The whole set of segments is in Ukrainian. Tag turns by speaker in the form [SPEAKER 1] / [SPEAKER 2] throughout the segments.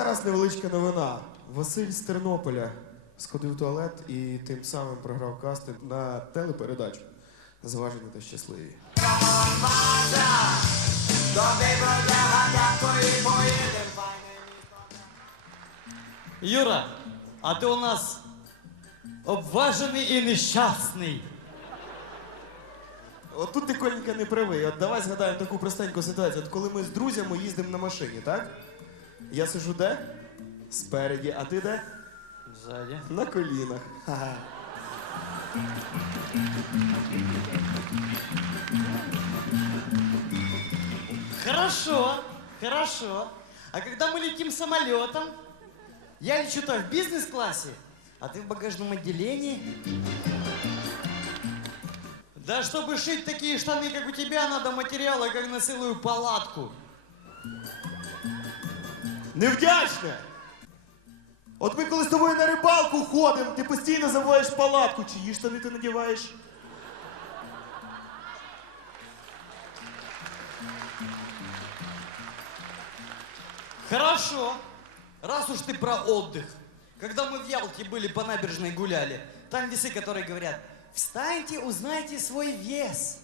[SPEAKER 1] зараз невеличка новина. Василь з Тернополя сходив в туалет і тим самим програв кастинг на телепередачу. Зважені та щасливі.
[SPEAKER 2] Юра, а ти у нас обважений і нещасний.
[SPEAKER 1] От тут ти Коленька не правий. От давай згадаємо таку простеньку ситуацію. От коли ми з друзями їздимо на машині, так? Я сижу де? Спереді, а ти де?
[SPEAKER 2] Ззаді.
[SPEAKER 1] На колінах. Ха-ха.
[SPEAKER 2] Хорошо, хорошо. А когда мы летим самолетом, я лечу-то в бизнес-классе, а ты в багажном отделении. Да чтобы шить такие штаны, как у тебя, надо материала, как на целую палатку.
[SPEAKER 1] Невдячне! От ми коли з тобою на рибалку ходимо, ти постійно заводиш палатку, чиї штани ти надіваєш?
[SPEAKER 2] Хорошо. Раз уж ты про отдых. Когда мы в Ялте были по набережной гуляли, там весы, которые говорят, встаньте, узнайте свой вес.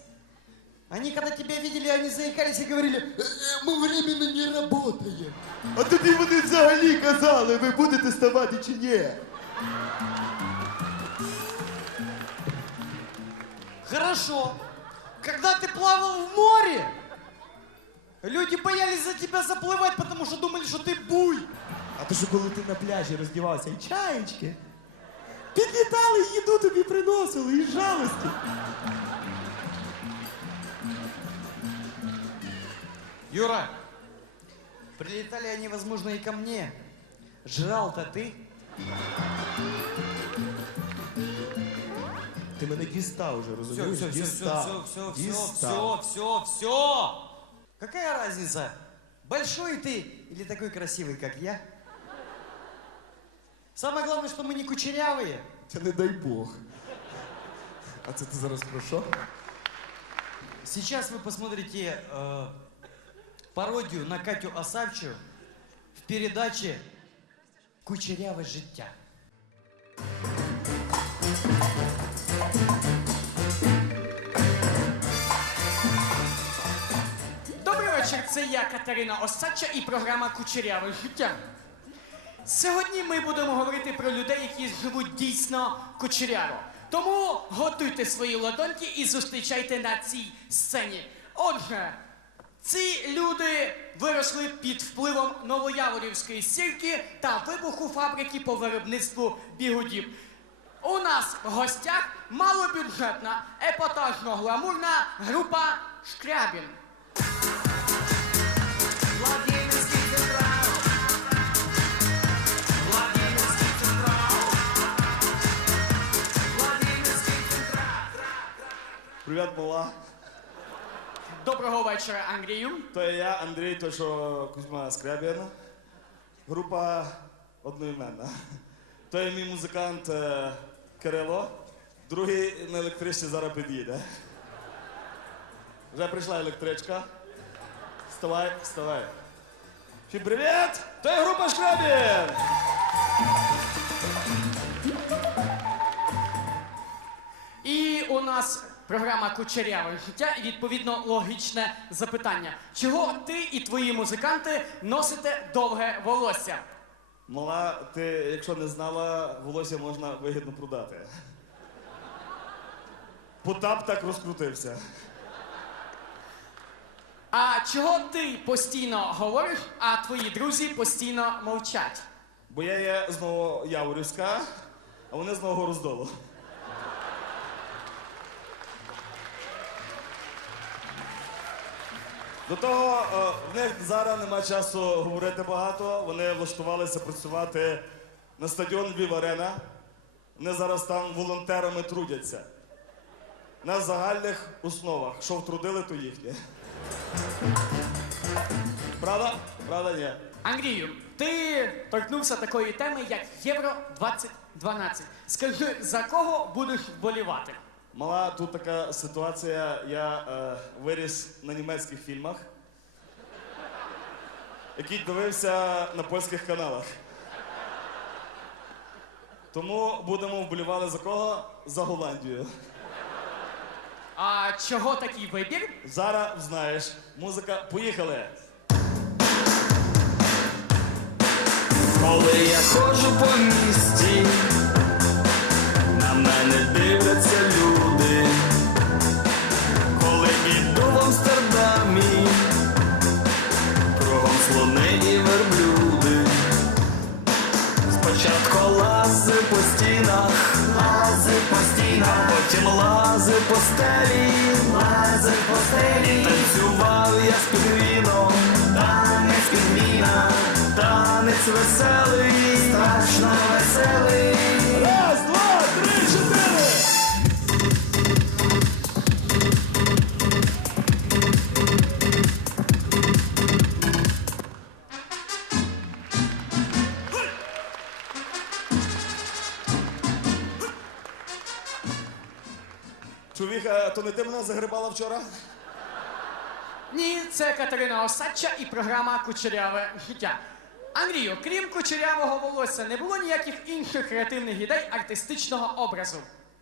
[SPEAKER 2] Они, когда тебя видели, они заикались и говорили, «Э, э, мы временно не работаем.
[SPEAKER 1] А тобі вони взагалі казали, ви будете ставати чи ні?
[SPEAKER 2] Хорошо. Когда ты плавал в море, люди боялись за тебя заплывать, потому что думали, что ты буй.
[SPEAKER 1] А то що коли ти на пляжі роздівався, і чаєчки. Підлітали, їду тобі приносили, і жалості.
[SPEAKER 2] Юра, прилетали они, возможно, и ко мне. Жрал-то ты.
[SPEAKER 1] Ти мене дістав уже,
[SPEAKER 2] Все,
[SPEAKER 1] розумієш?
[SPEAKER 2] все, все, все,
[SPEAKER 1] дістав.
[SPEAKER 2] все, все,
[SPEAKER 1] дістав.
[SPEAKER 2] все, все, все. Какая разница, большой ты или такой красивый, как я? Самое главное, что мы не кучерявые.
[SPEAKER 1] Та не дай Бог. А це ти зараз про що?
[SPEAKER 2] Сейчас вы посмотрите э, пародию на Катю Осавчу в передаче «Кучеряве життя».
[SPEAKER 3] Добрий вечір, це я, Катерина Осадча і програма Кучеряве життя. Сьогодні ми будемо говорити про людей, які живуть дійсно кучеряво. Тому готуйте свої ладоньки і зустрічайте на цій сцені. Отже, ці люди виросли під впливом Новояворівської сірки та вибуху фабрики по виробництву бігудів. У нас в гостях малобюджетна, епатажно-гламурна група Шкрябін.
[SPEAKER 4] Привіт, мала.
[SPEAKER 3] Доброго вечора, Андрію.
[SPEAKER 4] То є я, Андрій, то що Кузьма Скрябін. Група одноіменна. То є мій музикант е, Кирило. Другий на електричці зараз під'їде. Вже прийшла електричка. Вставай, вставай. Всім привіт! То є група Шкрабін!
[SPEAKER 3] І у нас програма Кучеряве життя і відповідно логічне запитання. Чого ти і твої музиканти носите довге волосся?
[SPEAKER 4] Мала, ти, якщо не знала, волосся можна вигідно продати. Потап так розкрутився.
[SPEAKER 3] А чого ти постійно говориш, а твої друзі постійно мовчать?
[SPEAKER 4] Бо я є з Новояворівська, а вони з Нового До того е, в них зараз нема часу говорити багато. Вони влаштувалися працювати на стадіон Львів Арена. Вони зараз там волонтерами трудяться. На загальних основах. Що втрудили, то їхнє. Правда? Правда, ні.
[SPEAKER 3] Андрію, ти торкнувся такої теми, як Євро 2012. Скажи, за кого будеш вболівати?
[SPEAKER 4] Мала тут така ситуація. Я е, виріс на німецьких фільмах. який дивився на польських каналах. Тому будемо вболівали за кого? За Голландію.
[SPEAKER 3] А чого такий вибір?
[SPEAKER 4] Зараз знаєш, музика, поїхали.
[SPEAKER 5] Коли я ходжу по місті, на мене дивляться люди. Потім лази по стелі,
[SPEAKER 4] Чувіха, то не ти мене загребала вчора?
[SPEAKER 3] Ні, це Катерина Осадча і програма Кучеряве життя. Андрію, крім кучерявого волосся, не було ніяких інших креативних ідей артистичного образу.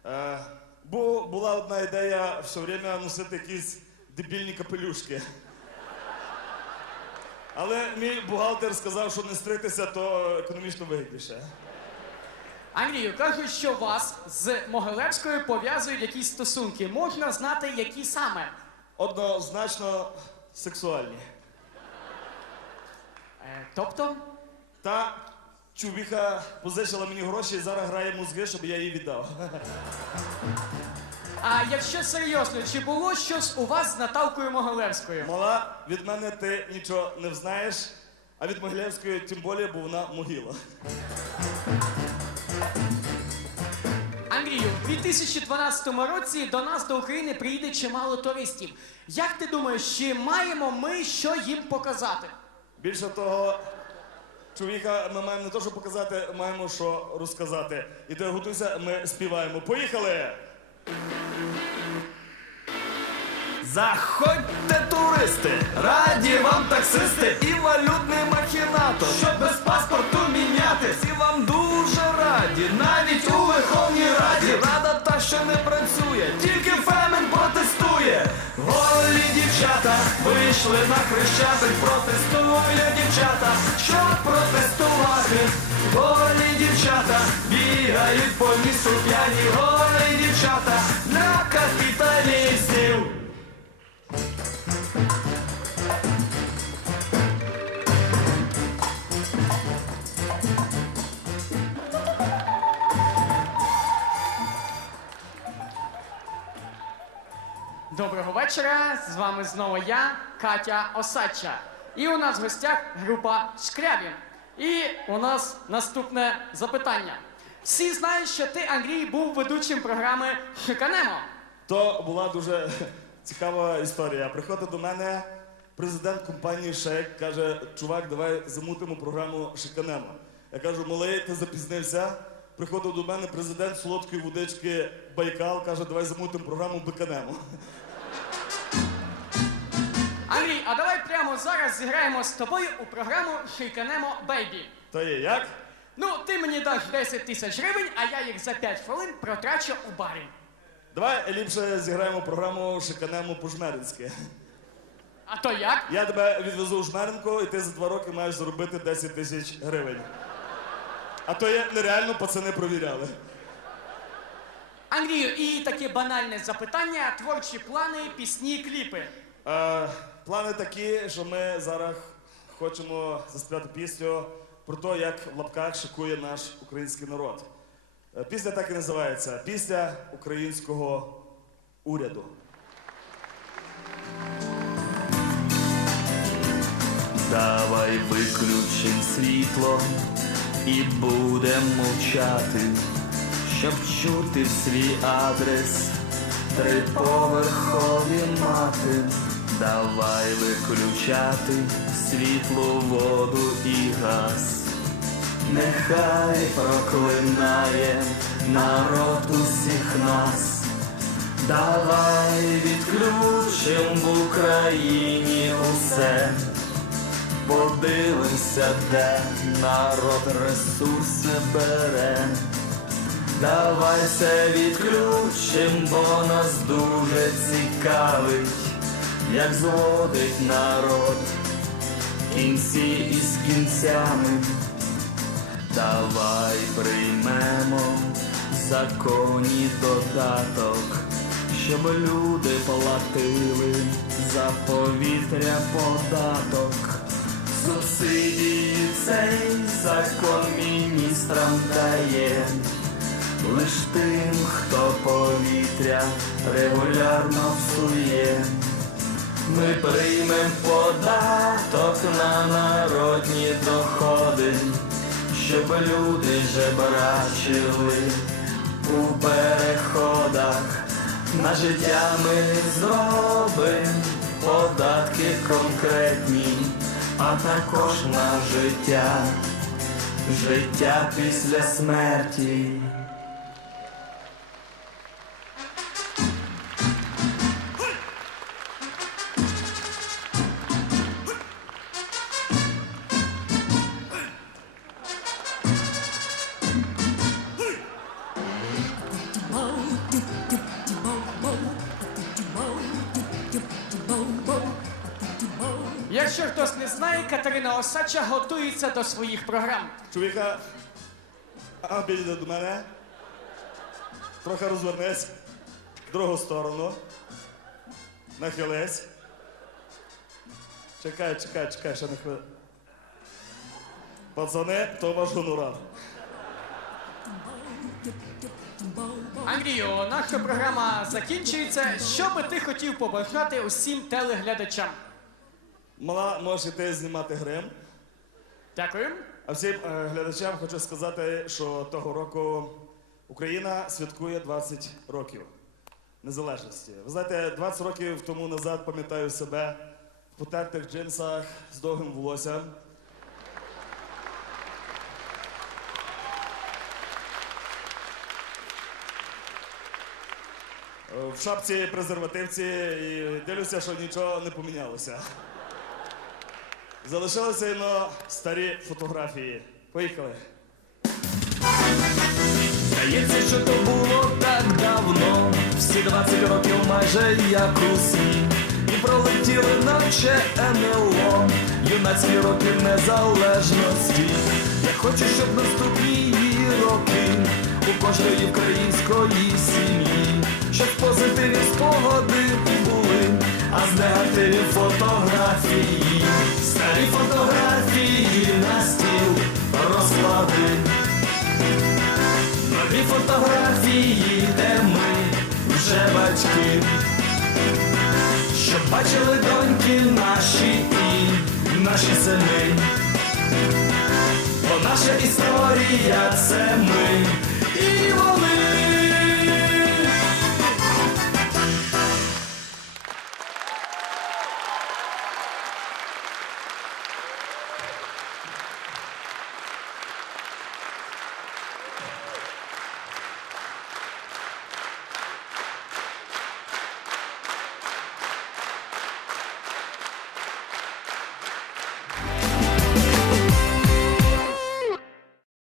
[SPEAKER 4] Е, бо була одна ідея все время носити якісь дебільні капелюшки. Але мій бухгалтер сказав, що не стритися, то економічно вигідніше.
[SPEAKER 3] Андрію, кажуть, що вас з Могилевською пов'язують якісь стосунки. Можна знати, які саме.
[SPEAKER 4] Однозначно сексуальні.
[SPEAKER 3] Е, тобто,
[SPEAKER 4] Та чувіха позичила мені гроші і зараз грає мозги, щоб я їй віддав.
[SPEAKER 3] а якщо серйозно, чи було щось у вас з Наталкою Могилевською?
[SPEAKER 4] Мала, від мене ти нічого не взнаєш, а від Могилевської тим більше, бо вона могила.
[SPEAKER 3] У 2012 році до нас до України приїде чимало туристів. Як ти думаєш, чи маємо ми що їм показати?
[SPEAKER 4] Більше того, чоловіка ми маємо не то, що показати, маємо що розказати. І ти готуйся, ми співаємо. Поїхали!
[SPEAKER 5] Заходьте, туристи, раді вам таксисти і валютний махінатор. Щоб без паспорту міняти, всі вам дуже раді, навіть у Верховній Раді. Рада та, що не працює, тільки Фемен протестує. Голі дівчата вийшли на хрещатик, протестують дівчата, щоб протестувати. Голі дівчата бігають по місту п'яні, голі дівчата на капіталістів.
[SPEAKER 3] Доброго вечора. З вами знову я, Катя Осадча. І у нас в гостях група Шкрябін. І у нас наступне запитання. Всі знають, що ти, Андрій, був ведучим програми Шиканемо.
[SPEAKER 4] То була дуже цікава історія. Приходить до мене президент компанії Шейк, каже: чувак, давай замутимо програму Шиканемо. Я кажу, малий, ти запізнився. Приходив до мене президент солодкої водички Байкал, каже, давай замутимо програму Биканемо.
[SPEAKER 3] Андрій, а давай прямо зараз зіграємо з тобою у програму Шиканемо Бейбі.
[SPEAKER 4] Та є як?
[SPEAKER 3] Ну, ти мені даш 10 тисяч гривень, а я їх за 5 хвилин протрачу у барі.
[SPEAKER 4] Давай ліпше зіграємо програму Шиканемо по-жмеринськи.
[SPEAKER 3] А то як?
[SPEAKER 4] Я тебе відвезу в Жмеринку, і ти за два роки маєш заробити 10 тисяч гривень. А то є нереально пацани провіряли.
[SPEAKER 3] Андрію, і таке банальне запитання: творчі плани, пісні, кліпи.
[SPEAKER 4] Е, плани такі, що ми зараз хочемо заспівати пісню про те, як в лапках шикує наш український народ. Е, Пісня так і називається Після українського уряду.
[SPEAKER 5] Давай виключим світло і будем мовчати, щоб чути в свій адрес триповерхові мати. Давай виключати світло, воду і газ. Нехай проклинає народ усіх нас. Давай відключим в Україні усе. подивимося, де народ ресурси бере. Давай все відключим, бо нас дуже цікавить, як зводить народ кінці із кінцями. Давай приймемо законі додаток, щоб люди платили за повітря податок. Субсидії цей закон міністрам дає. Лиш тим, хто повітря регулярно псує. Ми приймем податок на народні доходи, щоб люди жебрачили у переходах. На життя ми зробим податки конкретні, а також на життя, життя після смерті.
[SPEAKER 3] Катерина Осадча готується до своїх програм.
[SPEAKER 4] Чоловіка, а до мене. Трохи розвернись. В другу сторону. Нахились. Чекай, чекай, чекай, ще не хвилину. Пацани, то ваш гонорар.
[SPEAKER 3] Андрію, наша програма закінчується. Що би ти хотів побажати усім телеглядачам?
[SPEAKER 4] Мала, можеш іти знімати грим.
[SPEAKER 3] Дякую.
[SPEAKER 4] А всім е, глядачам хочу сказати, що того року Україна святкує 20 років незалежності. Ви знаєте, 20 років тому назад пам'ятаю себе в потертих джинсах з довгим волоссям. Е, В шапці презервативці і дивлюся, що нічого не помінялося. Залишилися іно старі фотографії. Поїхали.
[SPEAKER 5] Здається, що то було так давно, всі 20 років майже як у сні. І пролетіли наче НЛО, юнацькі роки незалежності. Я хочу, щоб наступні роки у кожної української сім'ї, щоб позитивні спогади були, а з негативів фотографії, старі фотографії на стіл розклади. Нові фотографії, де ми вже батьки, щоб бачили доньки наші і наші сини. Бо наша історія це ми,